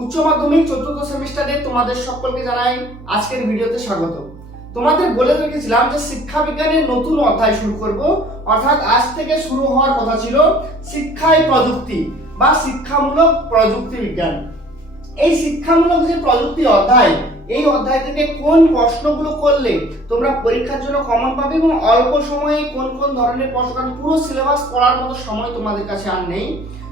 উচ্চ মাধ্যমিক চতুর্থ সেমিস্টারে তোমাদের সকলকে জানাই আজকের ভিডিওতে স্বাগত। তোমাদের বলে রেখেছিলাম যে শিক্ষা বিজ্ঞানের নতুন অধ্যায় শুরু করব, অর্থাৎ আজ থেকে শুরু হওয়ার কথা ছিল শিক্ষায় প্রযুক্তি বা শিক্ষামূলক প্রযুক্তি বিজ্ঞান। এই শিক্ষামূলক যে প্রযুক্তি অধ্যায়, এই অধ্যায় থেকে কোন প্রশ্নগুলো করলে তোমরা পরীক্ষার জন্য কমন পাবে এবং অল্প সময়ে কোন কোন ধরনের প্রশ্ন, কারণ পুরো সিলেবাস পড়ার মতো সময় তোমাদের কাছে আর নেই।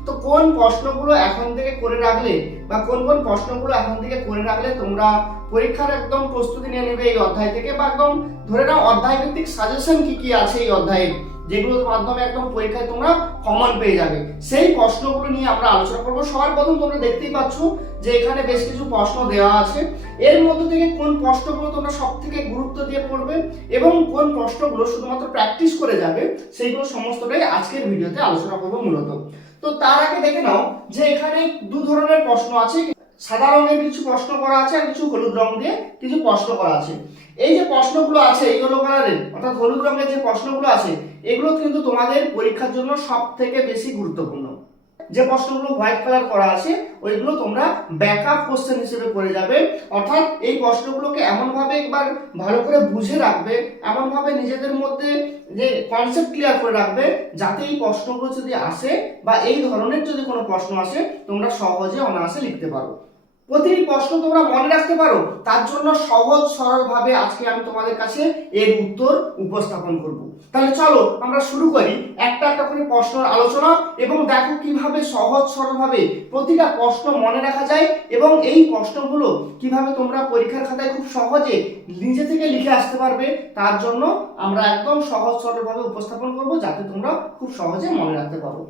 তো কোন প্রশ্নগুলো এখন থেকে করে রাখলে বা কোন কোন প্রশ্নগুলো এখন থেকে করে রাখলে তোমরা পরীক্ষার একদম প্রস্তুতি নিয়ে নেবে এই অধ্যায় থেকে, বা একদম ধরে নাও অধ্যায় ভিত্তিক সাজেশন কি কি আছে এই অধ্যায়ে, যেগুলোর মাধ্যমে একদম পরীক্ষায় তোমরা কমন পেয়ে যাবে, সেই প্রশ্নগুলো নিয়ে আমরা আলোচনা করব। সবার প্রথম তোমরা দেখতেই পাচ্ছ যে এখানে বেশ কিছু প্রশ্ন দেওয়া আছে। এর মধ্যে থেকে কোন প্রশ্নগুলো তোমরা সবথেকে গুরুত্ব দিয়ে পড়বে এবং কোন প্রশ্নগুলো শুধুমাত্র প্র্যাকটিস করে যাবে, সেইগুলো সমস্তটাই আজকের ভিডিওতে আলোচনা করব মূলত। তো তার আগে দেখে নাও যে এখানে দু ধরনের প্রশ্ন আছে, সাদা রঙের কিছু প্রশ্ন করা আছে আর কিছু হলুদ রং দিয়ে কিছু প্রশ্ন করা আছে। এই যে প্রশ্নগুলো আছে ইয়েলো কালারের অর্থাৎ হলুদ রঙের যে প্রশ্নগুলো আছে, এগুলো কিন্তু তোমাদের পরীক্ষার জন্য সব থেকে বেশি গুরুত্বপূর্ণ। যে প্রশ্নগুলো হোয়াইট কালার করা আছে ওইগুলো তোমরা ব্যাকআপ কোশ্চেন হিসেবে করে যাবে, অর্থাৎ এই প্রশ্নগুলোকে এমনভাবে একবার ভালো করে বুঝে রাখবে, এমনভাবে নিজেদের মধ্যে যে কনসেপ্ট ক্লিয়ার করে রাখবে যাতে এই প্রশ্নগুলো যদি আসে বা এই ধরনের যদি কোনো প্রশ্ন আসে তোমরা সহজে অনায়াসে লিখতে পারো। প্রতিটি প্রশ্ন তোমরা মনে রাখতে পারো, তার জন্য সহজ সরল ভাবে আজকে আমি তোমাদের কাছে এর উত্তর উপস্থাপন করব। তাহলে চলো আমরা শুরু করি একটা একটা করে প্রশ্নের আলোচনা, এবং দেখো কিভাবে সহজ সরল ভাবে প্রতিটা প্রশ্ন মনে রাখা যায় এবং এই প্রশ্নগুলো কিভাবে তোমরা পরীক্ষার খাতায় খুব সহজে নিজে থেকে লিখে আসতে পারবে। তার জন্য আমরা একদম সহজ সরল ভাবে উপস্থাপন করব যাতে তোমরা খুব সহজে মনে রাখতে পারো।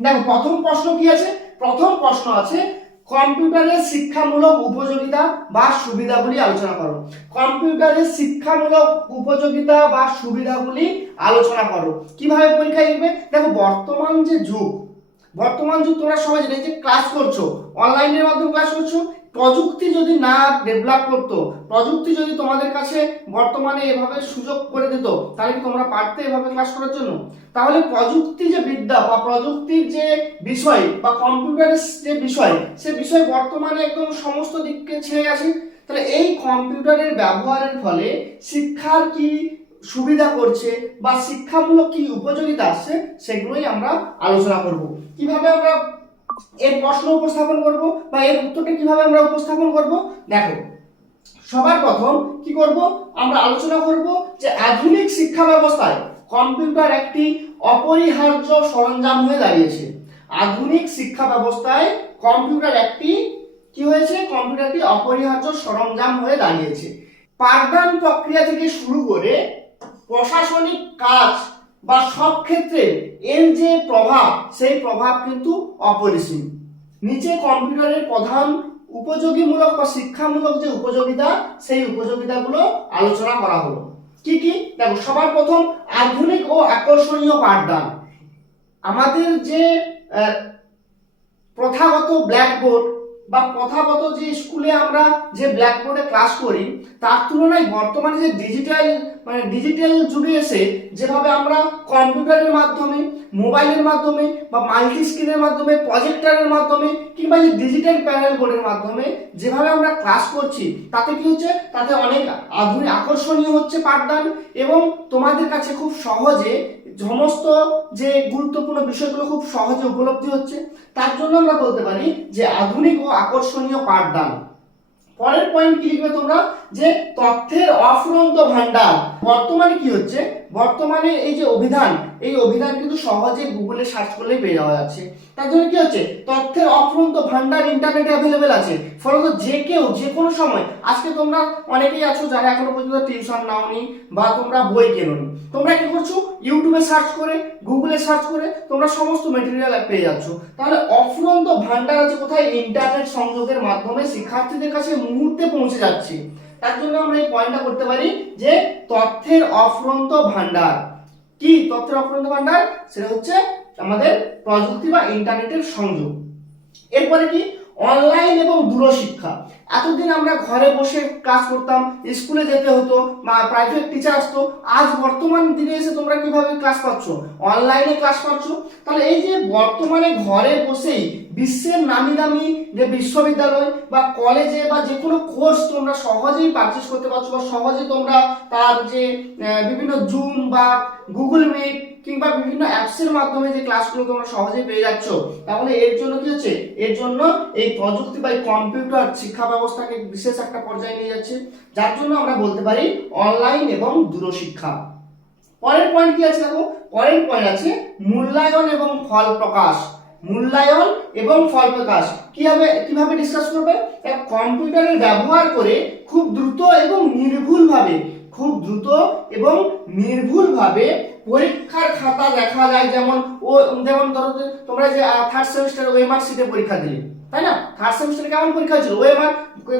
দেখো প্রথম প্রশ্ন কি আছে, প্রথম প্রশ্ন আছে কম্পিউটারের শিক্ষামূলক উপযোগিতা বা সুবিধাগুলি আলোচনা করো। কম্পিউটারের শিক্ষামূলক উপযোগিতা বা সুবিধাগুলি আলোচনা করো। কিভাবে পরীক্ষায় লিখবে? দেখো বর্তমান যুগ তোমরা সবাই জানো যে ক্লাস করছো, অনলাইনের মাধ্যমে ক্লাস করছো। প্রযুক্তি যদি না ডেভেলপ করতো, প্রযুক্তি যদি তোমাদের কাছে বর্তমানে এভাবে সুযোগ করে দিত, তাহলে কি তোমরা পারতে এভাবে ক্লাস করার জন্য? তাহলে প্রযুক্তি যে বিদ্যা বা প্রযুক্তির যে বিষয় বা কম্পিউটারের যে বিষয়, সে বিষয় বর্তমানে একদম সমস্ত দিককে ছেয়ে গেছে। তাহলে এই কম্পিউটারের ব্যবহারের ফলে শিক্ষার কি সুবিধা করছে বা শিক্ষামূলক কি উপযোগিতা আসছে, সেগুলোই আমরা আলোচনা করব। কিভাবে আমরা এর প্রশ্ন উপস্থাপন করব বা এর উত্তরটা কিভাবে আমরা উপস্থাপন করব, দেখো সবার প্রথম কি করব, আমরা আলোচনা করব যে আধুনিক শিক্ষা ব্যবস্থায় কম্পিউটার একটি অপরিহার্য সরঞ্জাম হয়ে দাঁড়িয়েছে। আধুনিক শিক্ষা ব্যবস্থায় কম্পিউটার একটি কি হয়েছে, কম্পিউটারটি অপরিহার্য সরঞ্জাম হয়ে দাঁড়িয়েছে। পাঠদান প্রক্রিয়া থেকে শুরু করে প্রশাসনিক কাজ বা সব ক্ষেত্রে এর যে প্রভাব, সেই প্রভাব কিন্তু অপরিসীম। নিচে কম্পিউটারের প্রধান উপযোগীমূলক বা শিক্ষামূলক যে উপযোগিতা, সেই উপযোগিতাগুলো আলোচনা করা হলো। কি কি? দেখো সবার প্রথম আধুনিক ও আকর্ষণীয় পাঠদান। আমাদের যে প্রথাগত ব্ল্যাকবোর্ড বা প্রথাগত যে স্কুলে আমরা যে ব্ল্যাকবোর্ডে ক্লাস করি, তার তুলনায় বর্তমানে যে ডিজিটাল যুগে এসে যেভাবে আমরা কম্পিউটারের মাধ্যমে, মোবাইলের মাধ্যমে বা মাল্টি স্ক্রিনের মাধ্যমে, প্রজেক্টরের মাধ্যমে কিংবা যে ডিজিটাল প্যানেল বোর্ডের মাধ্যমে যেভাবে আমরা ক্লাস করছি, তাতে কি হচ্ছে, তাতে অনেক আধুনিক আকর্ষণীয় হচ্ছে পাঠদান এবং তোমাদের কাছে খুব সহজে সমস্ত যে গুরুত্বপূর্ণ বিষয়গুলো খুব সহজে উপলব্ধি হচ্ছে। তার জন্য আমরা বলতে পারি যে আধুনিক ও আকর্ষণীয় পাঠদান। পরের পয়েন্ট কি লিখবে তোমরা, যে তথ্যের অফুরন্ত ভান্ডার। বর্তমানে কি হচ্ছে, বর্তমানে এই যে অভিধান, এই অভিধান কিন্তু সহজে গুগলে সার্চ করলেই পেয়ে যাওয়া যাচ্ছে। তার জন্য কি হচ্ছে, তথ্যের অফুরন্ত ভান্ডার ইন্টারনেটে অ্যাভেলেবেল আছে। ফলত যে কেউ যে কোনো সময়, আজকে তোমরা অনেকেই আছো যারা এখনো পর্যন্ত টিউশন নাওনি বা তোমরা বই কেনোনি, তোমরা কি করছো, ইউটিউবে সার্চ করে, গুগলে সার্চ করে তোমরা সমস্ত মেটেরিয়াল পেয়ে যাচ্ছ। তাহলে অফুরন্ত ভান্ডার আছে কোথায়, ইন্টারনেট সংযোগের মাধ্যমে শিক্ষার্থীদের কাছে মুহূর্তে পৌঁছে যাচ্ছে। তার জন্য আমরা এই পয়েন্টটা করতে পারি যে তথ্যের অফুরন্ত ভান্ডার। কি তথ্যের অফুরন্ত ভান্ডার? সেটা হচ্ছে আমাদের প্রযুক্তি বা ইন্টারনেটের সংযোগ। এরপরে কি, অনলাইন এবং দূরশিক্ষা। এতদিন আমরা ঘরে বসে ক্লাস করতাম, স্কুলে যেতে হতো বা প্রাইভেট টিচার আসতো। আজ বর্তমান দিনে এসে তোমরা কিভাবে ক্লাস পাচ্ছ? অনলাইনে ক্লাস পাচ্ছ। তাহলে এই যে বর্তমানে ঘরে বসেই বিশ্বের নামি দামি যে বিশ্ববিদ্যালয় বা কলেজে বা যে কোনো কোর্স তোমরা সহজেই পারচেস করতে পারছো, বা সহজে তোমরা তার যে বিভিন্ন জুম বা গুগল মিট কিংবা বিভিন্ন অ্যাপসের মাধ্যমে যে ক্লাসগুলো তোমরা সহজেই পেয়ে যাচ্ছ। তাহলে এর জন্য কি হচ্ছে? এর জন্য এই প্রযুক্তি বা কম্পিউটার শিক্ষা ব্যবস্থাকে বিশেষ একটা পর্যায়ে নিয়ে যাচ্ছে, যার জন্য আমরা বলতে পারি অনলাইন এবং দূরশিক্ষা। পরের পয়েন্ট কি আছে দেখো, পরের পয়েন্ট আছে মূল্যায়ন এবং ফল প্রকাশ। মূল্যায়ন এবং ফল প্রকাশ কিভাবে ডিসকাস করবে? কম্পিউটারের ব্যবহার করে খুব দ্রুত এবং নির্ভুলভাবে পরীক্ষার খাতা দেখা যায়। যেমন ধরো তোমরা যে থার্ড সেমিস্টার ওএমআর শিটে পরীক্ষা দিলে, তাই না? থার্ড সেমিস্টারে কেমন পরীক্ষা ছিল? ওএমআর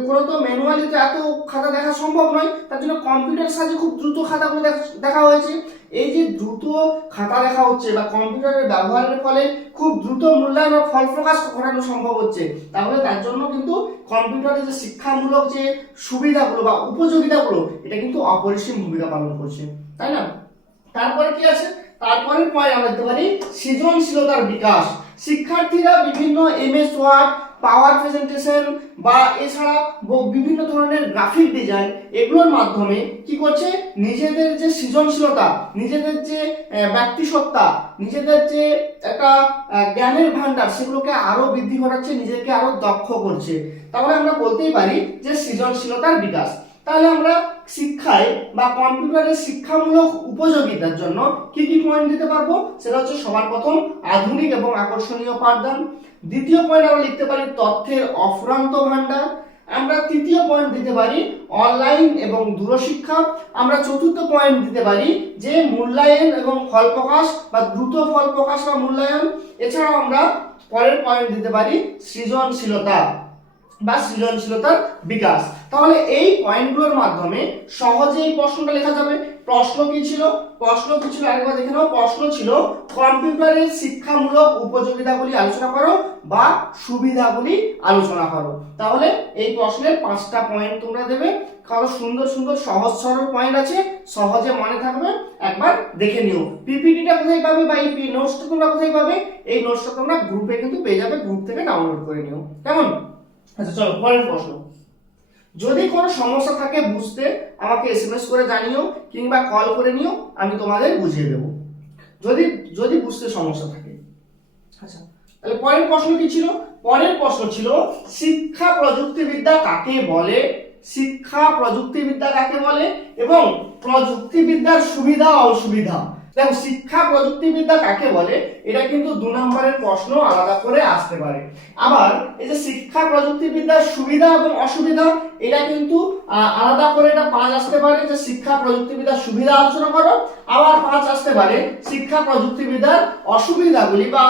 কোনো তো ম্যানুয়ালি তো এত খাতা দেখা সম্ভব নয়, তার জন্য কম্পিউটারের সাহায্যে খুব দ্রুত খাতাগুলো দেখা হয়েছে। এই যে দ্রুত খাতা দেখা হচ্ছে বা কম্পিউটারের ব্যবহারের ফলে খুব দ্রুত মূল্যায়ন বা ফল প্রকাশ ঘটানো সম্ভব হচ্ছে, তাহলে তার জন্য কিন্তু কম্পিউটারের যে শিক্ষামূলক যে সুবিধাগুলো বা উপযোগিতাগুলো, এটা কিন্তু অপরিসীম ভূমিকা পালন করছে, তাই না? তারপরে কি আছে? তারপরে পয়েন্ট আমরা দেখতে পারি সৃজনশীলতার বিকাশ। শিক্ষার্থীরা বিভিন্ন এমএস ওয়ার্ড, পাওয়ার প্রেজেন্টেশন বা এছাড়া বিভিন্ন ধরনের গ্রাফিক ডিজাইন, এগুলোর মাধ্যমে কি করছে? নিজেদের যে সৃজনশীলতা, নিজেদের যে ব্যক্তিসত্তা, নিজেদের যে একটা জ্ঞানের ভান্ডার, সেগুলোকে আরো বৃদ্ধি ঘটাচ্ছে, নিজেকে আরো দক্ষ করছে। তাহলে আমরা বলতেই পারি যে সৃজনশীলতার বিকাশ। তাহলে আমরা শিক্ষায় বা কম্পিউটারের শিক্ষামূলক উপযোগিতার জন্য কি কি পয়েন্ট দিতে পারবো? সেটা হচ্ছে সবার প্রথম আধুনিক এবং আকর্ষণীয় পাঠদান। দ্বিতীয় পয়েন্ট আমরা লিখতে পারি তথ্যের অফুরন্ত ভান্ডার। আমরা তৃতীয় পয়েন্ট দিতে পারি অনলাইন এবং দূরশিক্ষা। আমরা চতুর্থ পয়েন্ট দিতে পারি যে মূল্যায়ন এবং ফল প্রকাশ বা দ্রুত ফল প্রকাশ বা মূল্যায়ন। এছাড়াও আমরা পরের পয়েন্ট দিতে পারি সৃজনশীলতা বা সৃজনশীলতার বিকাশ। তাহলে এই পয়েন্টগুলোর মাধ্যমে সহজেই প্রশ্নটা লেখা যাবে। প্রশ্ন কি ছিল? আরেকবার দেখে নাও। প্রশ্ন ছিল কম্পিউটারের শিক্ষামূলক উপযোগিতাগুলি আলোচনা করো বা সুবিধাগুলি আলোচনা করো। তাহলে এই প্রশ্নের 5টা পয়েন্ট তোমরা দেবে। কারণ সুন্দর সুন্দর সহজ সরল পয়েন্ট আছে, সহজে মনে থাকবে, একবার দেখে নিও। পিপিটিটা কোথায় পাবে বা এই নোটসটা তোমরা কোথায় পাবে? এই নোটসটা তোমরা গ্রুপে কিন্তু পেয়ে যাবে, গ্রুপ থেকে ডাউনলোড করে নিও। কেমন? আচ্ছা চলো পরের প্রশ্ন। যদি কোনো সমস্যা থাকে বুঝতে, আমাকে এসএমএস করে জানিও কিংবা কল করে নিও, আমি তোমাদের বুঝিয়ে দেব যদি বুঝতে সমস্যা থাকে। আচ্ছা, তাহলে পরের প্রশ্ন কি ছিল? পরের প্রশ্ন ছিল শিক্ষা প্রযুক্তিবিদ্যা কাকে বলে? শিক্ষা প্রযুক্তিবিদ্যা কাকে বলে এবং প্রযুক্তিবিদ্যার সুবিধা অসুবিধা। দেখো, শিক্ষা প্রযুক্তিবিদ্যা কাকে বলে, এটা কিন্তু 2 নম্বরের প্রশ্ন আলাদা করে আসতে পারে। আবার এই যে শিক্ষা প্রযুক্তিবিদ্যার সুবিধা এবং অসুবিধা, এটা কিন্তু আলাদা করে এটা 5 আসতে পারে যে শিক্ষা প্রযুক্তিবিদ্যার সুবিধা আলোচনা করো। আবার 5 আসতে পারে শিক্ষা প্রযুক্তিবিদ্যার অসুবিধাগুলি বা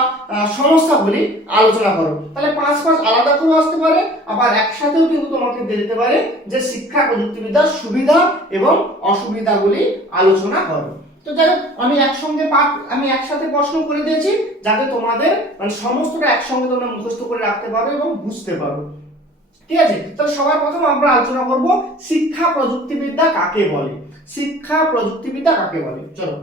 সমস্যাগুলি আলোচনা করো। তাহলে 5 আলাদা করে আসতে পারে, আবার একসাথেও কিন্তু তোমাকে দিয়ে দিতে পারে যে শিক্ষা প্রযুক্তিবিদ্যার সুবিধা এবং অসুবিধাগুলি আলোচনা করো। তো যাই হোক, আমি একসাথে প্রশ্ন করে দিয়েছি যাতে তোমাদের মানে সমস্তটা একসঙ্গে তোমরা মুখস্থ করে রাখতে পারো এবং বুঝতে পারো। ঠিক আছে? তাহলে সবার প্রথম আমরা আলোচনা করব শিক্ষা প্রযুক্তিবিদ্যা কাকে বলে। শিক্ষা প্রযুক্তিবিদ্যা কাকে বলে, চলো।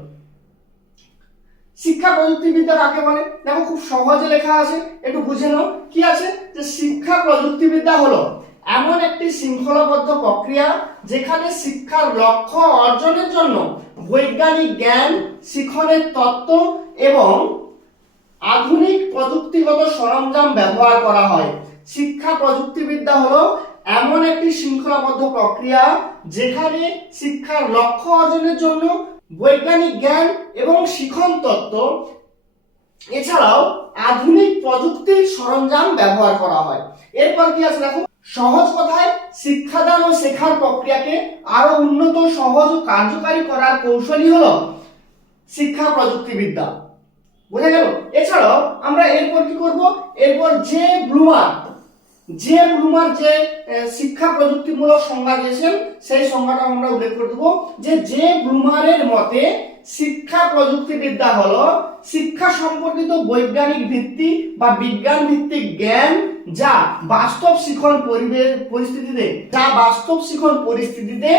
শিক্ষা প্রযুক্তিবিদ্যা কাকে বলে? দেখো, খুব সহজে লেখা আছে, একটু বুঝে নাও। কি আছে? যে শিক্ষা প্রযুক্তিবিদ্যা হলো এমন একটি শৃঙ্খলাবদ্ধ প্রক্রিয়া যেখানে শিক্ষার লক্ষ্য অর্জনের জন্য বৈজ্ঞানিক জ্ঞান, শিখনের তত্ত্ব এবং আধুনিক প্রযুক্তিগত সরঞ্জাম ব্যবহার করা হয়। শিক্ষা প্রযুক্তিবিদ্যা হলো এমন একটি শৃঙ্খলাবদ্ধ প্রক্রিয়া যেখানে শিক্ষার লক্ষ্য অর্জনের জন্য বৈজ্ঞানিক জ্ঞান এবং শিখন তত্ত্ব এছাড়াও আধুনিক প্রযুক্তির সরঞ্জাম ব্যবহার করা হয়। এরপর কি আছে দেখো, সহজ কথায় শিক্ষাদান ও শেখার প্রক্রিয়াকে আরো উন্নত, সহজ ও কার্যকারী করার কৌশলই হলো শিক্ষা প্রযুক্তিবিদ্যা। বুঝা গেল? এছাড়াও আমরা এরপর কি করব? এরপর জে ব্লুমার যে শিক্ষা প্রযুক্তিমূলক সংজ্ঞা দিয়েছেন, সেই সংজ্ঞাটা আমরা উল্লেখ করে দেবো। যে ব্লুমারের মতে শিক্ষা প্রযুক্তিবিদ্যা হলো শিক্ষা সম্পর্কিত বৈজ্ঞানিক ভিত্তি বা বিজ্ঞান ভিত্তিক জ্ঞান, যা বাস্তব শিখন পরিস্থিতিতে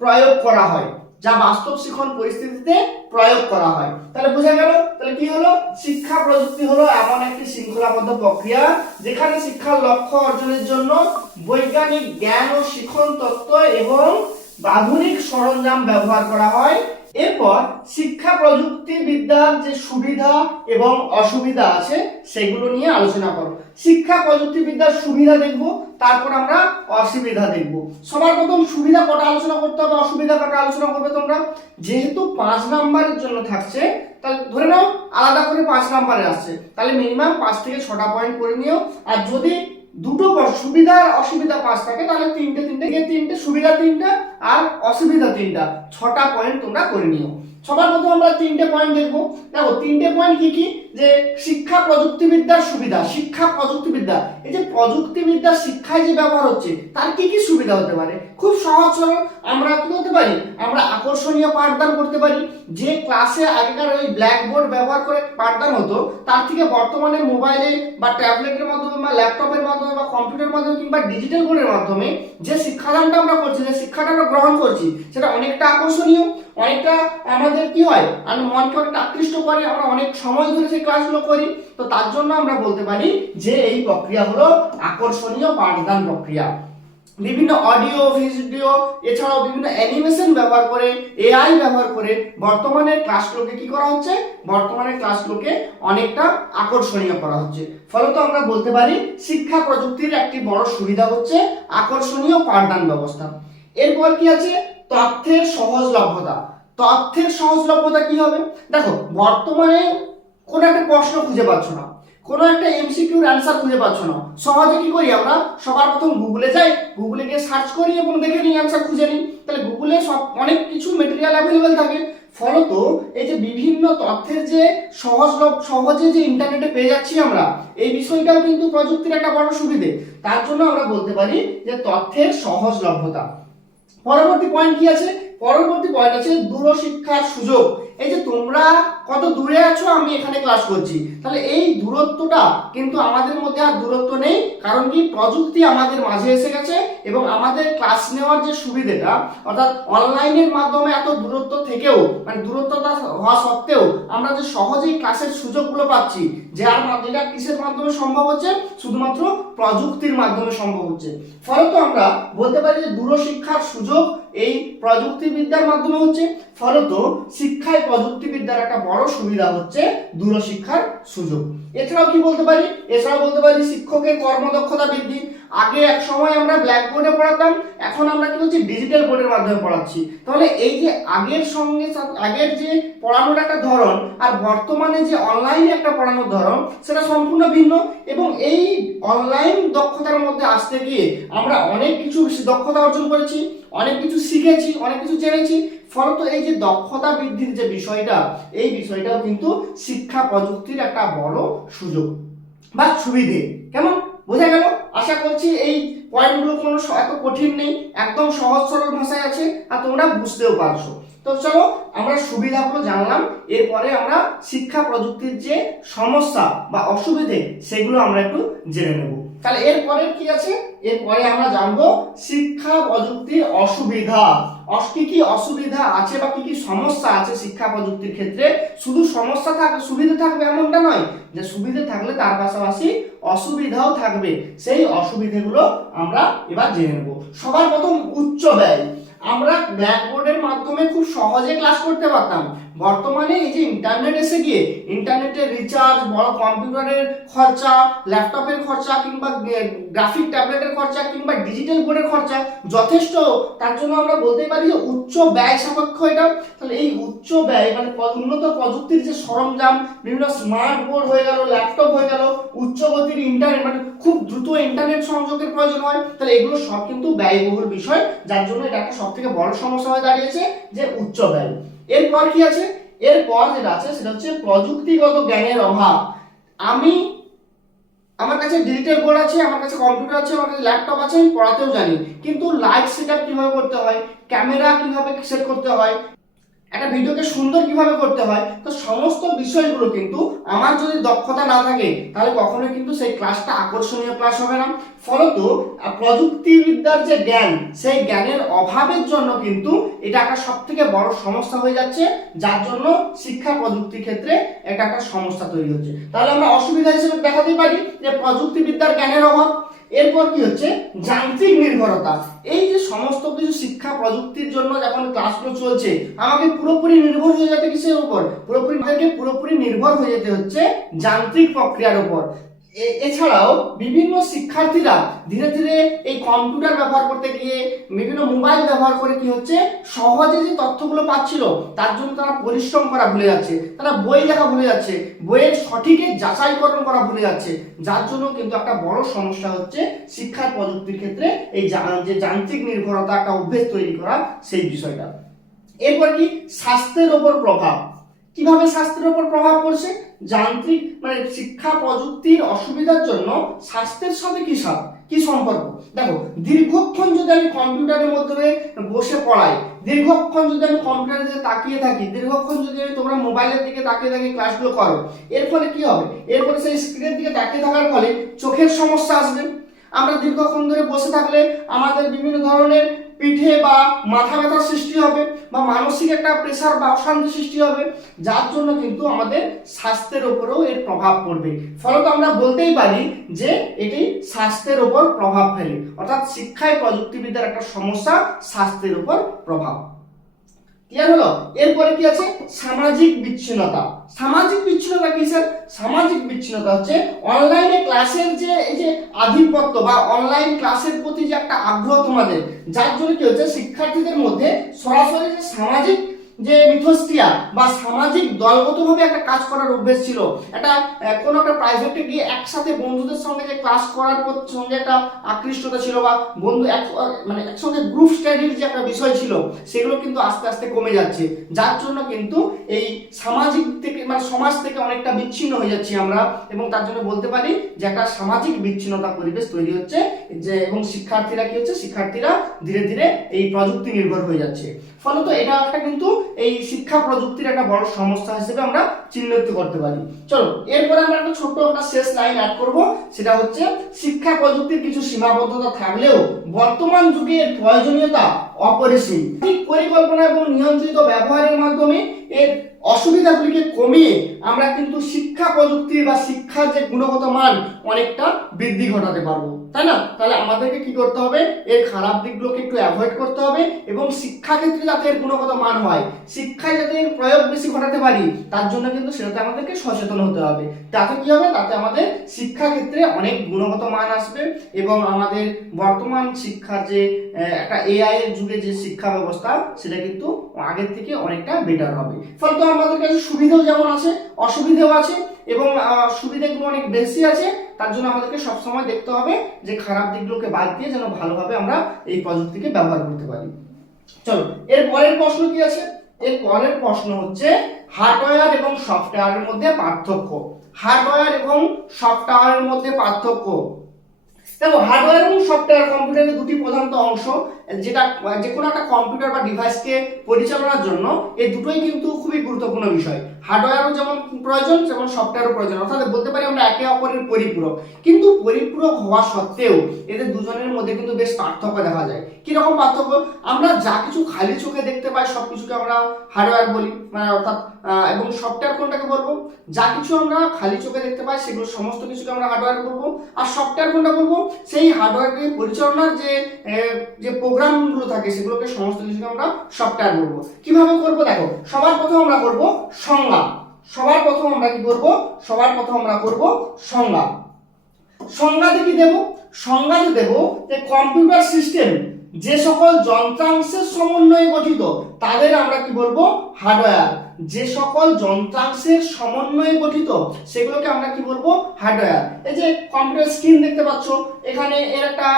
প্রয়োগ করা হয়, যা বাস্তব শিখন পরিস্থিতিতে প্রয়োগ করা হয়। তাহলে বোঝা গেল, তাহলে কি হলো, শিক্ষা প্রযুক্তি হলো এমন একটি শৃঙ্খলাবদ্ধ প্রক্রিয়া যেখানে শিক্ষার লক্ষ্য অর্জনের জন্য বৈজ্ঞানিক জ্ঞান ও শিখন তত্ত্ব এবং আধুনিক সরঞ্জাম ব্যবহার করা হয়। এরপর শিক্ষা প্রযুক্তিবিদ্যার যে সুবিধা এবং অসুবিধা আছে সেগুলো নিয়ে আলোচনা করব। শিক্ষা প্রযুক্তিবিদ্যার সুবিধা দেখব, তারপর আমরা অসুবিধা দেখব। সবার প্রথম সুবিধা কটা আলোচনা করতে হবে, অসুবিধা কটা আলোচনা করবে তোমরা। যেহেতু 5 নাম্বারের জন্য থাকছে, তাহলে ধরে নাও আলাদা করে 5 নাম্বারে আসছে, তাহলে মিনিমাম 5 থেকে 6টা পয়েন্ট করে নিও। আর যদি দুটো সুবিধা আর অসুবিধা 5 থাকে তাহলে তিনটে সুবিধা 3টা আর অসুবিধা 3টা, 6টা পয়েন্ট তোমরা করে নিও। সবার প্রথমে আমরা 3টে পয়েন্ট দেখবো। দেখো 3টে পয়েন্ট কি কি, যে শিক্ষা প্রযুক্তিবিদ্যার সুবিধা। শিক্ষা প্রযুক্তিবিদ্যা, এই যে প্রযুক্তিবিদ্যা শিক্ষায় যে ব্যবহার হচ্ছে তার কি কি সুবিধা হতে পারে। খুব সহজ সরল, আমরা কি করতে পারি, আমরা আকর্ষণীয় পাঠদান করতে পারি। যে ক্লাসে আগেকার ওই ব্ল্যাকবোর্ড ব্যবহার করে পাঠদান হতো, তার থেকে বর্তমানে মোবাইলে বা ট্যাবলেটের মাধ্যমে বা ল্যাপটপের মাধ্যমে বা কম্পিউটারের মাধ্যমে কিংবা ডিজিটাল বোর্ডের মাধ্যমে যে শিক্ষাদানটা আমরা করছি, যে শিক্ষাটা আমরা গ্রহণ করছি, সেটা অনেকটা আকর্ষণীয়, অনেকটা আমাদের কি হয়, আর মনকে অনেকটা আকৃষ্ট করে, আমরা অনেক সময় ধরে সেই ক্লাসগুলো করি। তো তার জন্য আমরা বলতে পারি যে এই প্রক্রিয়া হলো আকর্ষণীয় পাঠদান প্রক্রিয়া। বিভিন্ন অডিও ভিডিও এছাড়াও বিভিন্ন অ্যানিমেশন ব্যবহার করে, এআই ব্যবহার করে বর্তমানে ক্লাসগুলোকে কি করা হচ্ছে, বর্তমানে ক্লাসগুলোকে অনেকটা আকর্ষণীয় করা হচ্ছে। ফলত আমরা বলতে পারি শিক্ষা প্রযুক্তির একটি বড় সুবিধা হচ্ছে আকর্ষণীয় পাঠদান ব্যবস্থা। এরপর কি আছে, তথ্যের সহজলভ্যতা। তথ্যের সহজলভ্যতা কি হবে, দেখো বর্তমানে কোনো একটা প্রশ্ন খুঁজে পাচ্ছ না, কোনো একটা এমসিকিউর অ্যান্সার খুঁজে পাচ্ছ না, সহজে কি করি আমরা, সবার প্রথম গুগলে যাই, গুগলে গিয়ে সার্চ করি এবং দেখে নিই, অ্যান্সার খুঁজে নিই। তাহলে গুগলে সব অনেক কিছু মেটেরিয়াল অ্যাভেলেবেল থাকে। ফলত এই যে বিভিন্ন তথ্যের যে সহজে যে ইন্টারনেটে পেয়ে যাচ্ছি আমরা, এই বিষয়টাও কিন্তু প্রযুক্তির একটা বড় সুবিধে। তার জন্য আমরা বলতে পারি যে তথ্যের সহজলভ্যতা। পরবর্তী পয়েন্ট কি আছে, পরবর্তী পয়েন্ট আছে দূরশিক্ষার সুযোগ। এই যে তোমরা কত দূরে আছো, আমি এখানে ক্লাস করছি, তাহলে এই দূরত্বটা কিন্তু আমাদের মধ্যে আর দূরত্ব নেই, কারণ কি প্রযুক্তি আমাদের মাঝে এসে গেছে এবং আমাদের ক্লাস নেওয়ার যে সুবিধাটা, অর্থাৎ অনলাইনের মাধ্যমে এত দূরত্ব থেকেও, মানে দূরত্বটা হওয়া সত্ত্বেও আমরা যে সহজেই ক্লাসের সুযোগগুলো পাচ্ছি, যেটা কিসের মাধ্যমে সম্ভব হচ্ছে, শুধুমাত্র প্রযুক্তির মাধ্যমে সম্ভব হচ্ছে। ফলত আমরা বলতে পারি যে দূরশিক্ষার সুযোগ এই প্রযুক্তিবিদ্যার মাধ্যমে হচ্ছে। ফলত শিক্ষায় প্রযুক্তিবিদ্যার একটা বড় সুবিধা হচ্ছে দূরশিক্ষার সুযোগ। এছাড়াও কি বলতে পারি, এছাড়াও বলতে পারি শিক্ষকের কর্মদক্ষতা বৃদ্ধি। আগে এক সময় আমরা ব্ল্যাকবোর্ডে পড়াতাম, এখন আমরা কি হচ্ছে ডিজিটাল বোর্ডের মাধ্যমে পড়াচ্ছি। তাহলে এই যে আগের যে পড়ানোর একটা ধরন আর বর্তমানে যে অনলাইনে একটা পড়ানোর ধরন, সেটা সম্পূর্ণ ভিন্ন। এবং এই অনলাইন দক্ষতার মধ্যে আসতে গিয়ে আমরা অনেক কিছু দক্ষতা অর্জন করেছি, অনেক কিছু শিখেছি, অনেক কিছু জেনেছি। ফলত এই যে দক্ষতা বৃদ্ধির যে বিষয়টা, এই বিষয়টাও কিন্তু শিক্ষা প্রযুক্তির একটা বড় সুযোগ বা সুবিধে। কেমন বোঝা গেল? আশা করছি এই পয়েন্টগুলো কোনো এত কঠিন নেই, একদম সহজ সরল ভাষায় আছে আর তোমরা বুঝতেও পারছো। তো চলো আমরা সুবিধাগুলো জানলাম, এরপরে আমরা শিক্ষা প্রযুক্তির যে সমস্যা বা অসুবিধে সেগুলো আমরা একটু জেনে নেব। তাহলে এরপরে কি আছে, এরপরে আমরা জানবো শিক্ষা প্রযুক্তির অসুবিধা। কি কি অসুবিধা আছে বা কি কি সমস্যা আছে শিক্ষা প্রযুক্তির ক্ষেত্রে। শুধু সমস্যা থাকবে, সুবিধা থাকবে এমনটা নয়, যে সুবিধা থাকলে তার পাশাপাশি অসুবিধাও থাকবে। সেই অসুবিধাগুলো আমরা এবার জেনে নেব। সবার প্রথম উচ্চ ব্যয়। আমরা ব্ল্যাকবোর্ডের মাধ্যমে খুব সহজে ক্লাস করতে পারতাম, বর্তমানে এই যে ইন্টারনেট এসে গিয়ে ইন্টারনেটের রিচার্জ, বড় কম্পিউটারের খরচা, ল্যাপটপের খরচা কিংবা গ্রাফিক ট্যাবলেটের খরচা কিংবা ডিজিটাল বোর্ডের খরচা যথেষ্ট। তার জন্য আমরা বলতে পারি যে উচ্চ ব্যয় সাপেক্ষ এটা। তাহলে এই উচ্চ ব্যয় মানে উন্নত প্রযুক্তির যে সরঞ্জাম, বিভিন্ন স্মার্ট বোর্ড হয়ে গেল, ল্যাপটপ হয়ে গেল, উচ্চ গতির ইন্টারনেট মানে খুব দ্রুত ইন্টারনেট সংযোগের প্রয়োজন হয়, তাহলে এগুলো সব কিন্তু ব্যয়বহুল বিষয়, যার জন্য এটা একটা সব থেকে বড় সমস্যা হয়ে দাঁড়িয়েছে যে উচ্চ ব্যয়। এরপর কি আছে, এরপর যেটা আছে সেটা হচ্ছে প্রযুক্তিগত জ্ঞানের অভাব। আমার কাছে ডিজিটাল বোর্ড আছে, আমার কাছে কম্পিউটার আছে, আমার কাছে ল্যাপটপ আছে, আমি পড়াতেও জানি, কিন্তু লাইট সেটআপ কিভাবে করতে হয়, ক্যামেরা কিভাবে সেট করতে হয়, একটা ভিডিওকে সুন্দর কিভাবে করতে হয়, তো সমস্ত বিষয়গুলো কিন্তু আমার যদি দক্ষতা না থাকে তাহলে কখনোই কিন্তু সেই ক্লাসটা আকর্ষণীয় ক্লাস হবে না। ফলত প্রযুক্তিবিদ্যার যে জ্ঞান, সেই জ্ঞানের অভাবের জন্য কিন্তু এটা একটা সব থেকে বড় সমস্যা হয়ে যাচ্ছে, যার জন্য শিক্ষা প্রযুক্তির ক্ষেত্রে এটা একটা সমস্যা তৈরি হচ্ছে। তাহলে আমরা অসুবিধা হিসেবে দেখাতেই পারি যে প্রযুক্তিবিদ্যার জ্ঞানের অভাব। এরপর কি হচ্ছে, যান্ত্রিক নির্ভরতা। এই যে সমস্ত কিছু শিক্ষা প্রযুক্তির জন্য যখন ক্লাসগুলো চলছে, আমাকে পুরোপুরি নির্ভর হয়ে যেতে কিসের উপর, পুরোপুরি নির্ভর হয়ে যেতে হচ্ছে যান্ত্রিক প্রক্রিয়ার উপর। এছাড়াও বিভিন্ন শিক্ষার্থীরা ধীরে ধীরে এই কম্পিউটার ব্যবহার করতে গিয়ে, বিভিন্ন মোবাইল ব্যবহার করে কি হচ্ছে, সহজে যে তথ্যগুলো পাচ্ছিল তার জন্য তারা পরিশ্রম করা ভুলে যাচ্ছে, তারা বই লেখা ভুলে যাচ্ছে, বইয়ের সঠিক যাচাইকরণ করা ভুলে যাচ্ছে, যার জন্য কিন্তু একটা বড় সমস্যা হচ্ছে শিক্ষার প্রযুক্তির ক্ষেত্রে এই যে যান্ত্রিক নির্ভরতা, একটা অভ্যেস তৈরি করা, সেই বিষয়টা। এরপর কি, স্বাস্থ্যের ওপর প্রভাব। কিভাবে স্বাস্থ্যের উপর প্রভাব পড়ছে, যান্ত্রিক মানে শিক্ষা প্রযুক্তির অসুবিধার জন্য স্বাস্থ্যের সাথে কি সম্পর্ক। দেখো, দীর্ঘক্ষণ যদি আমি কম্পিউটারের মধ্যে বসে পড়াই, দীর্ঘক্ষণ যদি আমি কম্পিউটারের দিকে তাকিয়ে থাকি, দীর্ঘক্ষণ যদি তোমরা মোবাইলের দিকে তাকিয়ে থাকি ক্লাসগুলো করো, এর ফলে কি হবে, এরপরে সেই স্ক্রিনের দিকে তাকিয়ে থাকার ফলে চোখের সমস্যা আসবে। আমরা দীর্ঘক্ষণ ধরে বসে থাকলে আমাদের বিভিন্ন ধরনের পিঠে বা মাথা ব্যথার সৃষ্টি হবে, বা মানসিক একটা প্রেসার বা অশান্তি সৃষ্টি হবে, যার জন্য কিন্তু আমাদের স্বাস্থ্যের উপরেও এর প্রভাব পড়বে। ফলত আমরা বলতেই পারি যে এটি স্বাস্থ্যের উপর প্রভাব ফেলে, অর্থাৎ শিক্ষায় প্রযুক্তিবিদ্যার একটা সমস্যা, স্বাস্থ্যের উপর প্রভাব। ক্লিয়ার হলো? এরপরে কি আছে, সামাজিক বিচ্ছিন্নতা। সামাজিক বিচ্ছিন্নতা কি স্যার? সামাজিক বিচ্ছিন্নতা হচ্ছে অনলাইনে ক্লাসের যে এই যে আধিপত্য বা অনলাইন ক্লাসের প্রতি যে একটা আগ্রহ তোমাদের, যার জন্য কি হচ্ছে, শিক্ষার্থীদের মধ্যে সরাসরি যে সামাজিক যে মিথস্ক্রিয়া বা সামাজিক দলগতভাবে একটা কাজ করার অভ্যেস ছিল, একটা কোনো একটা প্রাইভেটে গিয়ে একসাথে বন্ধুদের সঙ্গে যে ক্লাস করার সঙ্গে একটা আকৃষ্টতা ছিল, বা বন্ধু মানে একসঙ্গে গ্রুপ স্টাডির যে একটা বিষয় ছিল, সেগুলো কিন্তু আস্তে আস্তে কমে যাচ্ছে, যার জন্য কিন্তু এই সামাজিক থেকে মানে সমাজ থেকে অনেকটা বিচ্ছিন্ন হয়ে যাচ্ছি আমরা, এবং তার জন্য বলতে পারি যে একটা সামাজিক বিচ্ছিন্নতা পরিবেশ তৈরি হচ্ছে, যে এবং শিক্ষার্থীরা কি হচ্ছে, শিক্ষার্থীরা ধীরে ধীরে এই প্রযুক্তি নির্ভর হয়ে যাচ্ছে। ফলত এটা একটা কিন্তু এই শিক্ষা প্রযুক্তির একটা বড় সমস্যা হিসেবে আমরা চিহ্নিত করতে পারি। চলো, এরপরে আমরা একটা ছোট্ট একটা শেষ লাইন অ্যাড করব, সেটা হচ্ছে শিক্ষা প্রযুক্তির কিছু সীমাবদ্ধতা থাকলেও বর্তমান যুগে এর প্রয়োজনীয়তা অপরিসীম। ঠিক পরিকল্পনা এবং নিয়ন্ত্রিত ব্যবহারের মাধ্যমে এর অসুবিধাগুলিকে কমিয়ে আমরা কিন্তু শিক্ষা প্রযুক্তি বা শিক্ষার যে গুণগত মান অনেকটা বৃদ্ধি ঘটাতে পারবো, তাই না? তাহলে আমাদেরকে কি করতে হবে, এর খারাপ দিকগুলোকে একটু অ্যাভয়েড করতে হবে, এবং শিক্ষা ক্ষেত্রে যাতে এর গুণগত মান হয়, শিক্ষায় যাতে এর প্রয়োগ বেশি ঘটাতে পারি, তার জন্য কিন্তু সেটাতে আমাদেরকে সচেতন হতে হবে। তাতে কি হবে, তাতে আমাদের শিক্ষা ক্ষেত্রে অনেক গুণগত মান আসবে, এবং আমাদের বর্তমান শিক্ষার যে একটা এআই এর যুগে যে শিক্ষা ব্যবস্থা, সেটা কিন্তু আগের থেকে অনেকটা বেটার হবে। ফলত আমাদের কাছে সুবিধাও যেমন আছে, অসুবিধাও আছে, এবং সুবিধাগুলো অনেক বেশি আছে, তার জন্য আমাদেরকে সবসময় দেখতে হবে যে খারাপ দিকগুলোকে বাদ দিয়ে যেন ভালোভাবে আমরা এই প্রযুক্তিকে ব্যবহার করতে পারি। চলো, এর পরের প্রশ্ন কি আছে, এর পরের প্রশ্ন হচ্ছে হার্ডওয়্যার এবং সফটওয়্যারের মধ্যে পার্থক্য। হার্ডওয়্যার এবং সফটওয়্যারের মধ্যে পার্থক্য। দেখো, হার্ডওয়্যার এবং সফটওয়্যার কম্পিউটারের দুটি প্রধান অংশ, যেটা যে কোনো একটা কম্পিউটার বা ডিভাইসকে পরিচালনার জন্য এই দুটোই কিন্তু খুবই গুরুত্বপূর্ণ বিষয়। হার্ডওয়্যারও যেমন প্রয়োজন, যেমন সফটওয়্যারও প্রয়োজন, অর্থাৎ বলতে পারি আমরা একে অপরের পরিপূরক। কিন্তু পরিপূরক হওয়া সত্ত্বেও এদের দুজনের মধ্যে কিন্তু বেশ পার্থক্য দেখা যায়। কিরকম পার্থক্য? আমরা যা কিছু খালি চোখে দেখতে পাই সব কিছুকে আমরা হার্ডওয়্যার বলি, মানে অর্থাৎ এবং সফটওয়্যার কোনটাকে বলবো? যা কিছু আমরা খালি চোখে দেখতে পাই সেগুলো সমস্ত কিছুকে আমরা হার্ডওয়্যার বলবো। আর সফটওয়্যার কোনটা বলবো? সেই হার্ডওয়্যারকে পরিচালনার যে প্রোগ্রামগুলো থাকে সেগুলোকে সমস্ত কিছুকে আমরা সফটওয়্যার বলবো। কিভাবে করবো? দেখো, সবার প্রথম আমরা করব সংজ্ঞা। সবার প্রথম আমরা কি করব? সবার প্রথম আমরা করব সংজ্ঞা। সংজ্ঞাতে কি দেব? সংজ্ঞাতে দেব যে কম্পিউটার সিস্টেম যে সকল যন্ত্রাংশের সমন্বয়ে গঠিত তাদের আমরা কি বলবো? হার্ডওয়্যার। যে সকল যন্ত্রাংশের সমন্বয়ে গঠিত সেগুলোকে আমরা কি বলবো? হার্ডওয়্যার। এই যে কম্পিউটার স্ক্রিন দেখতে পাচ্ছ, এখানে এর একটা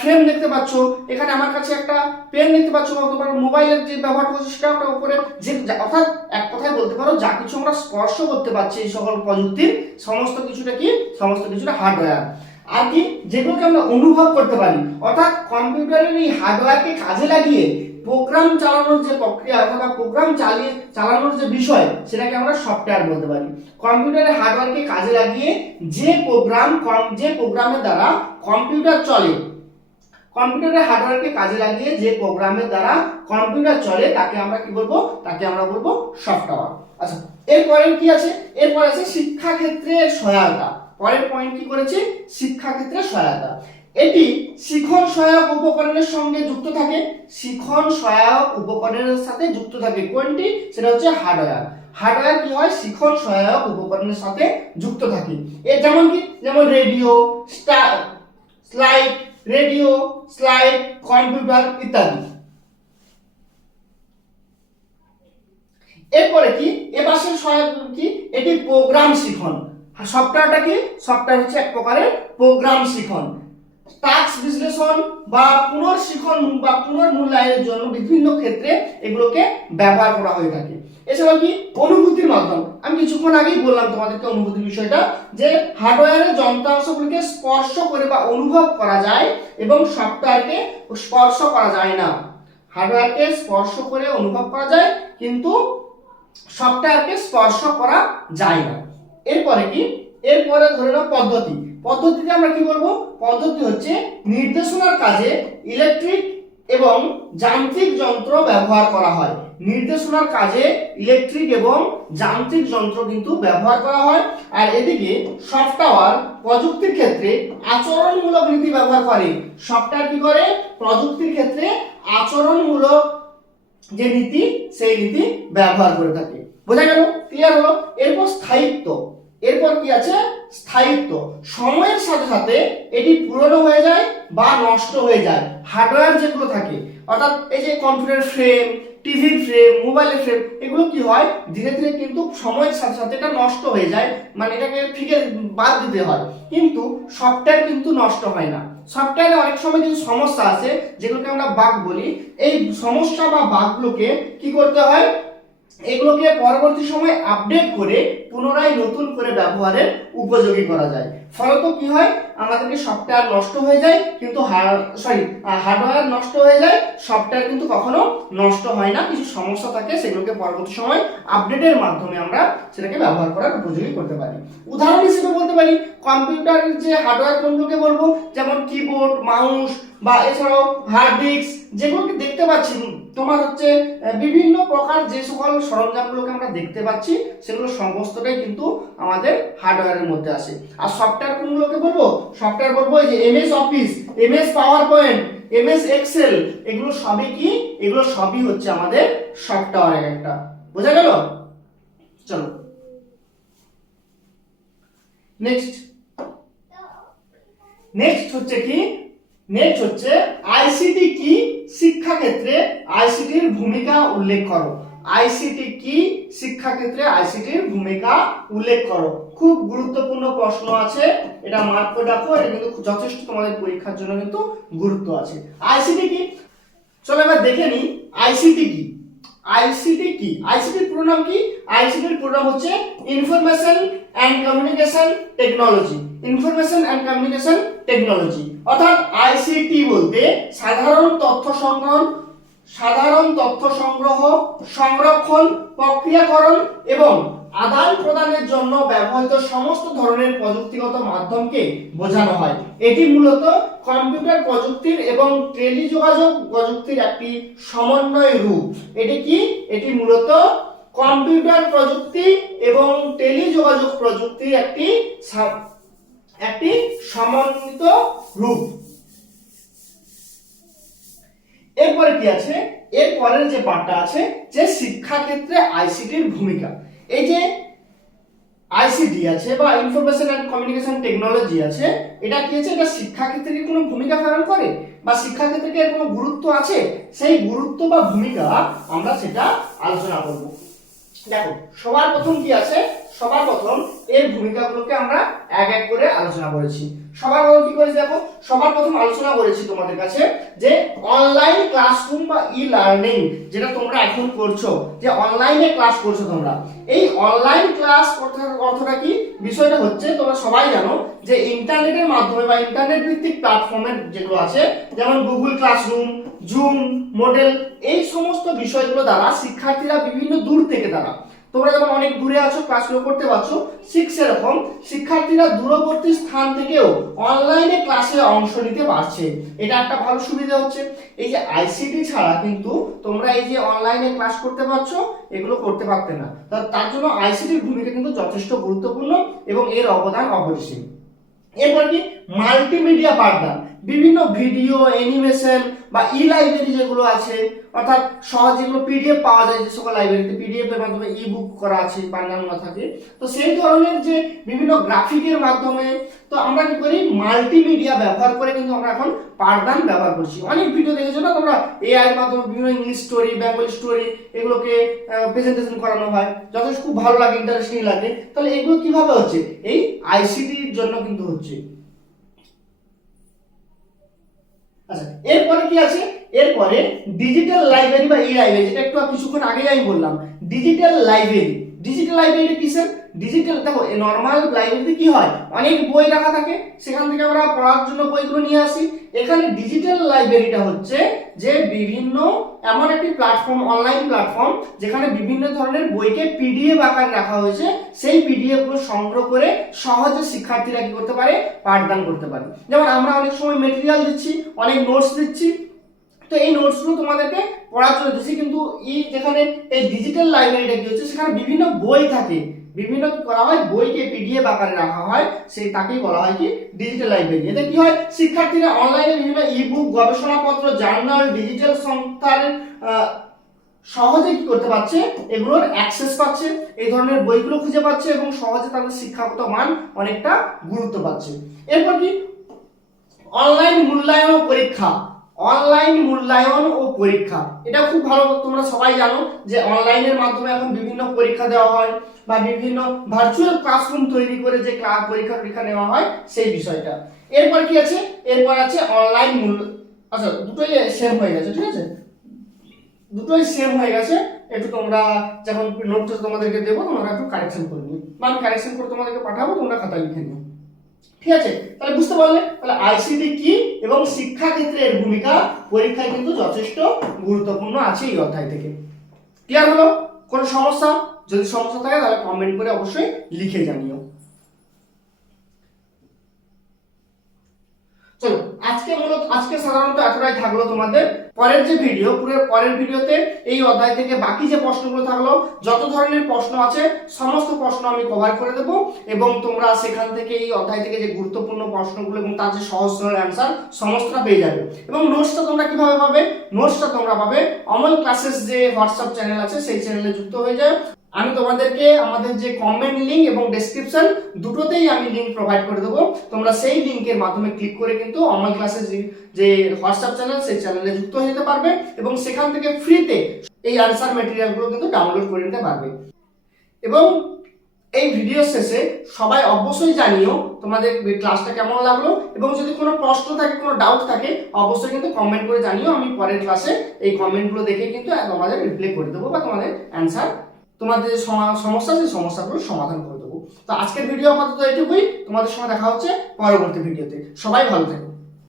ফ্রেম দেখতে পাচ্ছ, এখানে আমার কাছে একটা পেন দেখতে পাচ্ছ, অথবা মোবাইলের যে ব্যবহার করছি সেটা উপরে যে, অর্থাৎ এক কথায় বলতে পারো যা কিছু আমরা স্পর্শ করতে পারছি এই সকল প্রযুক্তির সমস্ত কিছুটা কি? সমস্ত কিছুটা হার্ডওয়্যার। আর কি যেগুলোকে আমরা অনুভব করতে পারি, অর্থাৎ কম্পিউটারের এই হার্ডওয়্যারকে কাজে লাগিয়ে প্রোগ্রাম চালানোর যে প্রক্রিয়া অথবা প্রোগ্রাম চালানোর যে বিষয় সেটাকে আমরা সফটওয়্যার বলতে পারি। কম্পিউটারের হার্ডওয়্যারকে কাজে লাগিয়ে যে প্রোগ্রামের দ্বারা কম্পিউটার চলে, কম্পিউটারের হার্ডওয়্যারকে কাজে লাগিয়ে যে প্রোগ্রামের দ্বারা কম্পিউটার চলে তাকে আমরা কি বলবো, তাকে আমরা বলবো সফটওয়্যার। আচ্ছা, এরপরে কি আছে, এরপর আছে শিক্ষাক্ষেত্রে সহায়তা। পরের পয়েন্ট কি করেছে, শিক্ষাক্ষেত্রে সহায়তা। এটি শিখন সহায়ক উপকরণের সঙ্গে যুক্ত থাকে, শিখন সহায়ক উপকরণের সাথে যুক্ত থাকে। কোনটি, সেটা হচ্ছে হার্ডওয়্যার। হার্ডওয়্যার কি হয়, শিখন সহায়ক উপকরণের সাথে যুক্ত থাকে। এর যেমন কি, যেমন রেডিও, স্লাইড, কম্পিউটার ইত্যাদি। এরপরে কি, এপাশের সহায়ক কি, এটি প্রোগ্রাম শিখন। সফটওয়্যারটা কি, সফটওয়্যার হচ্ছে এক প্রকারের প্রোগ্রাম শিখন। টাস্ক বিশ্লেষণ বা পুনর্শিখন বা পুনর্মূল্যায়নের জন্য বিভিন্ন ক্ষেত্রে এগুলোকে ব্যবহার করা হয়ে থাকে। এছাড়াও কি, অনুভূতির মাধ্যম। আমি কিছুক্ষণ আগেই বললাম তোমাদেরকে অনুভূতির বিষয়টা, যে হার্ডওয়্যারের যন্ত্রাংশগুলিকে স্পর্শ করে বা অনুভব করা যায় এবং সফটওয়্যারকে স্পর্শ করা যায় না। হার্ডওয়্যারকে স্পর্শ করে অনুভব করা যায় কিন্তু সফটওয়্যারকে স্পর্শ করা যায় না। এরপরে কি, এরপরে ধরে নাও পদ্ধতি। পদ্ধতিতে আমরা কি বলবো, পদ্ধতি হচ্ছে নির্দেশনার কাজে ইলেকট্রিক এবং যান্ত্রিক যন্ত্র ব্যবহার করা হয়। নির্দেশনার কাজে ইলেকট্রিক এবং যান্ত্রিক যন্ত্র কিন্তু ব্যবহার করা হয়। আর এদিকে সফটওয়্যার প্রযুক্তির ক্ষেত্রে আচরণমূলক নীতি ব্যবহার করে। সফটওয়্যার কি করে, প্রযুক্তির ক্ষেত্রে আচরণমূলক যে নীতি সেই নীতি ব্যবহার করে থাকে। বোঝা গেল, ক্লিয়ার হলো। এরপর স্থায়িত্ব। এরপর কি আছে, স্থায়িত্ব। সময়ের সাথে সাথে এটি পুরনো হয়ে যায় বা নষ্ট হয়ে যায়। হার্ডওয়্যার যেগুলো থাকে, অর্থাৎ এই যে কম্পিউটার ফ্রেম, টিভির ফ্রেম, মোবাইলের ফ্রেম, এগুলো কি হয়, ধীরে ধীরে কিন্তু সময়ের সাথে সাথে এটা নষ্ট হয়ে যায়, মানে এটাকে ফিকে বাদ দিতে হয়। কিন্তু সফটওয়্যার কিন্তু নষ্ট হয় না। সফটওয়্যারে অনেক সময় কিছু সমস্যা আছে যেগুলোকে আমরা বাগ বলি। এই সমস্যা বা বাগগুলোকে কি করতে হয়, এগুলোকে পরবর্তী সময় আপডেট করে পুনরায় নতুন করে ব্যবহারের উপযোগী করা যায়। ফলত কি হয়, আমাদেরকে সফটওয়্যার নষ্ট হয়ে যায় কিন্তু হার্ডওয়্যার নষ্ট হয়ে যায়, সফটওয়্যার কিন্তু কখনো নষ্ট হয় না। কিছু সমস্যা থাকে, সেগুলোকে পরবর্তী সময় আপডেটের মাধ্যমে আমরা সেটাকে ব্যবহার করার উপযোগী করতে পারি। উদাহরণ হিসেবে বলতে পারি, কম্পিউটারের যে হার্ডওয়্যার কোনগুলোকে বলবো, যেমন কিবোর্ড, মাউস বা এছাড়াও হার্ড ডিস্ক, যেগুলোকে দেখতে পাচ্ছি তোমার হচ্ছে বিভিন্ন প্রকার যে সকল সরঞ্জামগুলোকে আমরা দেখতে পাচ্ছি সেগুলো সমস্তটাই কিন্তু আমাদের হার্ডওয়্যারের মধ্যে আসে। আর সফটওয়্যার কোনগুলোকে বলবো, সফটওয়্যার বলবো এই যে MS Office, MS PowerPoint, MS Excel, এগুলো সবই কি, এগুলো সবই হচ্ছে আমাদের সফটওয়্যার একটা। বোঝা গেল? চলো নেক্সট হচ্ছে কি, নেক্সট হচ্ছে আইসিটি কি, শিক্ষাক্ষেত্রে আইসিটির ভূমিকা উল্লেখ করো। আইসিটি কি, শিক্ষাক্ষেত্রে আইসিটির ভূমিকা উল্লেখ করো। খুব গুরুত্বপূর্ণ প্রশ্ন আছে, এটা মার্ক করে রাখো, এটা কিন্তু যথেষ্ট তোমাদের পরীক্ষার জন্য কিন্তু গুরুত্ব আছে। আইসিটি কি, চলো এবার দেখে নিই আইসিটি কি। আইসিটি কি, আইসিটির পুরো নাম কি, আইসিটির পুরো নাম হচ্ছে information and communication technology. Information and communication technology, অর্থাৎ আইসিটি বলতে সাধারণ তথ্য সংগ্রহ, সংরক্ষণ, প্রক্রিয়াকরণ এবং আদান প্রদানের জন্য ব্যবহৃত সমস্ত ধরনের প্রযুক্তিগত মাধ্যমকে বোঝানো হয়। এটি মূলত কম্পিউটার প্রযুক্তির এবং টেলিযোগাযোগ প্রযুক্তির একটি সমন্বয় রূপ। এটি কি, এটি মূলত কম্পিউটার প্রযুক্তি এবং টেলিযোগাযোগ প্রযুক্তির একটি সমন্বিত রূপ। এরপরে কি আছে, এরপরের যে পার্টটা আছে যে শিক্ষাক্ষেত্রে আইসিটির ভূমিকা। এই যে আইসিটি আছে বা ইনফরমেশন এন্ড কমিউনিকেশন টেকনোলজি আছে, এটা কি আছে, এটা শিক্ষাক্ষেত্রে কি কোনো ভূমিকা পালন করে বা শিক্ষাক্ষেত্রে কি এর কোনো গুরুত্ব আছে, সেই গুরুত্ব বা ভূমিকা আমরা সেটা আলোচনা করব। দেখো সবার প্রথম কি আছে, সবার প্রথম এর ভূমিকাগুলোকে আমরা এক এক করে আলোচনা করেছি। সবার প্রথম কি করেছি দেখো, সবার প্রথম আলোচনা করেছি তোমাদের কাছে যে অনলাইন ক্লাসরুম বা ই লার্নিং যেটা তোমরা এখন করছো, যে অনলাইনে ক্লাস করছো তোমরা, এই অনলাইন ক্লাস অর্থটা কি, বিষয়টা হচ্ছে তোমরা সবাই জানো যে ইন্টারনেটের মাধ্যমে বা ইন্টারনেট ভিত্তিক প্ল্যাটফর্মের যেগুলো আছে যেমন গুগল ক্লাসরুম, জুম, মডেল, এই সমস্ত বিষয়গুলো দ্বারা শিক্ষার্থীরা বিভিন্ন দূর থেকে দ্বারা, তোমরা যেমন অনেক দূরে আছো ক্লাসগুলো করতে পারছো, ঠিক সেরকম শিক্ষার্থীরা দূরবর্তী স্থান থেকেও অনলাইনে ক্লাসে অংশ নিতে পারছে। এটা একটা ভালো সুবিধা হচ্ছে। এই যে আইসিটি ছাড়া কিন্তু তোমরা এই যে অনলাইনে ক্লাস করতে পারছো এগুলো করতে পারতে না। তার জন্য আইসিটির ভূমিকা কিন্তু যথেষ্ট গুরুত্বপূর্ণ এবং এর অবদান অপরিসীম। এরপর কি মাল্টিমিডিয়া পাঠদান, বিভিন্ন ভিডিও, অ্যানিমেশন বা ই লাইব্রেরি যেগুলো আছে, অর্থাৎ সহজ যেগুলো পিডিএফ পাওয়া যায় যে সকল লাইব্রেরিতে, পিডিএফ এর মাধ্যমে ই বুক করা আছে বানানো থাকে, তো সেই ধরনের যে বিভিন্ন গ্রাফিকের মাধ্যমে, তো আমরা কি করি মাল্টিমিডিয়া ব্যবহার করে কিন্তু আমরা এখন পাঠদান ব্যবহার করছি। অনেক ভিডিও দেখেছো না তোমরা, এআই এর মাধ্যমে বিভিন্ন ইংলিশ স্টোরি, বেঙ্গলি স্টোরি এগুলোকে প্রেজেন্টেশন করানো হয়, যথেষ্ট খুব ভালো লাগে, ইন্টারেস্টিং লাগে। তাহলে এগুলো কিভাবে হচ্ছে, এই আইসিটির জন্য কিন্তু হচ্ছে। আচ্ছা, এরপরে কি আছে, এরপরে ডিজিটাল লাইব্রেরি বা ই লাইব্রেরি, যেটা একটু কিছুক্ষণ আগে আমি বললাম, ডিজিটাল লাইব্রেরি। ডিজিটাল লাইব্রেরি কিসের, ডিজিটাল দেখো নরমাল লাইব্রেরিতে কি হয়, অনেক বই রাখা থাকে, সেখান থেকে আমরা পড়ার জন্য বইগুলো নিয়ে আসি। এখানে ডিজিটাল লাইব্রেরিটা হচ্ছে যে বিভিন্ন এমন একটি প্ল্যাটফর্ম, অনলাইন প্ল্যাটফর্ম, যেখানে বিভিন্ন ধরনের বইকে পিডিএফ আকারে রাখা হয়েছে, সেই পিডিএফ গুলো সংগ্রহ করে সহজে শিক্ষার্থীরা কি করতে পারে, পাঠদান করতে পারে। যেমন আমরা অনেক সময় মেটেরিয়াল দিচ্ছি, অনেক নোটস দিচ্ছি, তো এই নোটসগুলো তোমাদেরকে পড়ার জন্য দিচ্ছি, কিন্তু যেখানে এই ডিজিটাল লাইব্রেরিটা কি হচ্ছে, সেখানে বিভিন্ন বই থাকে, বিভিন্ন কি করা হয়, বইকে পিডিএফ আকারে রাখা হয়, সেই তাকেই বলা হয় কি ডিজিটাল লাইব্রেরি। এতে কি হয়, শিক্ষার্থীরা অনলাইনে বিভিন্ন ইবুক, গবেষণাপত্র, জার্নাল, ডিজিটাল সংস্থার সহজে কি করতে পারছে, এগুলোর অ্যাক্সেস পাচ্ছে, এই ধরনের বইগুলো খুঁজে পাচ্ছে এবং সহজে তাদের শিক্ষাগত মান অনেকটা গুরুত্ব পাচ্ছে। এরপর কি অনলাইন মূল্যায়ন ও পরীক্ষা, অনলাইন মূল্যায়ন ও পরীক্ষা, এটা খুব ভালো, তোমরা সবাই জানো যে অনলাইনের মাধ্যমে এখন বিভিন্ন পরীক্ষা দেওয়া হয় বা বিভিন্ন ভার্চুয়াল ক্লাসরুম তৈরি করে যে পরীক্ষা নেওয়া হয় সেই বিষয়টা। এরপর কি আছে, এরপর আছে অনলাইন মূল্য, আচ্ছা দুটোই সেম হয়ে গেছে, ঠিক আছে, দুটোই সেম হয়ে গেছে। একটু তোমরা যখন নোটটা তোমাদেরকে দেবো তোমরা একটু কারেকশন করে নিও, বা আমি কারেকশন করে তোমাদেরকে পাঠাবো, তোমরা খাতায় লিখে নিও, ঠিক আছে। তাহলে বুঝতে পারলে, তাহলে আইসিটি কি এবং শিক্ষা ক্ষেত্রে এর ভূমিকা পরীক্ষায় কিন্তু যথেষ্ট গুরুত্বপূর্ণ আছে এই অধ্যায় থেকে। ক্লিয়ার হলো? কোনো সমস্যা, যদি সমস্যা থাকে তাহলে কমেন্ট করে অবশ্যই লিখে জানিও। চলো আজকে সাধারণত এতটাই থাকলো তোমাদের। পরের যে ভিডিও, পরের ভিডিওতে এই অধ্যায় থেকে বাকি যে প্রশ্নগুলো থাকলো, যত ধরনের প্রশ্ন আছে সমস্ত প্রশ্ন আমি কভার করে দেবো এবং তোমরা সেখান থেকে এই অধ্যায় থেকে যে গুরুত্বপূর্ণ প্রশ্নগুলো এবং তার যে সহজ সরল অ্যান্সার সমস্তটা পেয়ে যাবে। এবং নোটসটা তোমরা কিভাবে পাবে, নোটসটা তোমরা পাবে অমল ক্লাসেস যে হোয়াটসঅ্যাপ চ্যানেল আছে সেই চ্যানেলে যুক্ত হয়ে যায়। আমি তোমাদেরকে আমাদের যে কমেন্ট লিংক এবং ডেসক্রিপশন দুটোতেই আমি লিংক প্রোভাইড করে দেবো, তোমরা সেই লিংকের মাধ্যমে ক্লিক করে কিন্তু অমল ক্লাসেস যে হোয়াটসঅ্যাপ চ্যানেল সেই চ্যানেলে যুক্ত হয়ে যেতে পারবে এবং সেখান থেকে ফ্রিতে এই আনসার ম্যাটেরিয়ালগুলো কিন্তু ডাউনলোড করে নিতে পারবে। এবং এই ভিডিও শেষে সবাই অবশ্যই জানিও তোমাদের ক্লাসটা কেমন লাগলো, এবং যদি কোনো প্রশ্ন থাকে, কোনো ডাউট থাকে অবশ্যই কিন্তু কমেন্ট করে জানিও। আমি পরের ক্লাসে এই কমেন্টগুলো দেখে কিন্তু তোমাদের রিপ্লাই করে দেবো বা তোমাদের অ্যান্সার, তোমাদের যে সমস্যা সেই সমস্যাগুলো সমাধান করে দেবো। তো আজকের ভিডিও আপাতত এটুকুই, তোমাদের সঙ্গে দেখা হচ্ছে পরবর্তী ভিডিওতে। সবাই ভালো থেকো।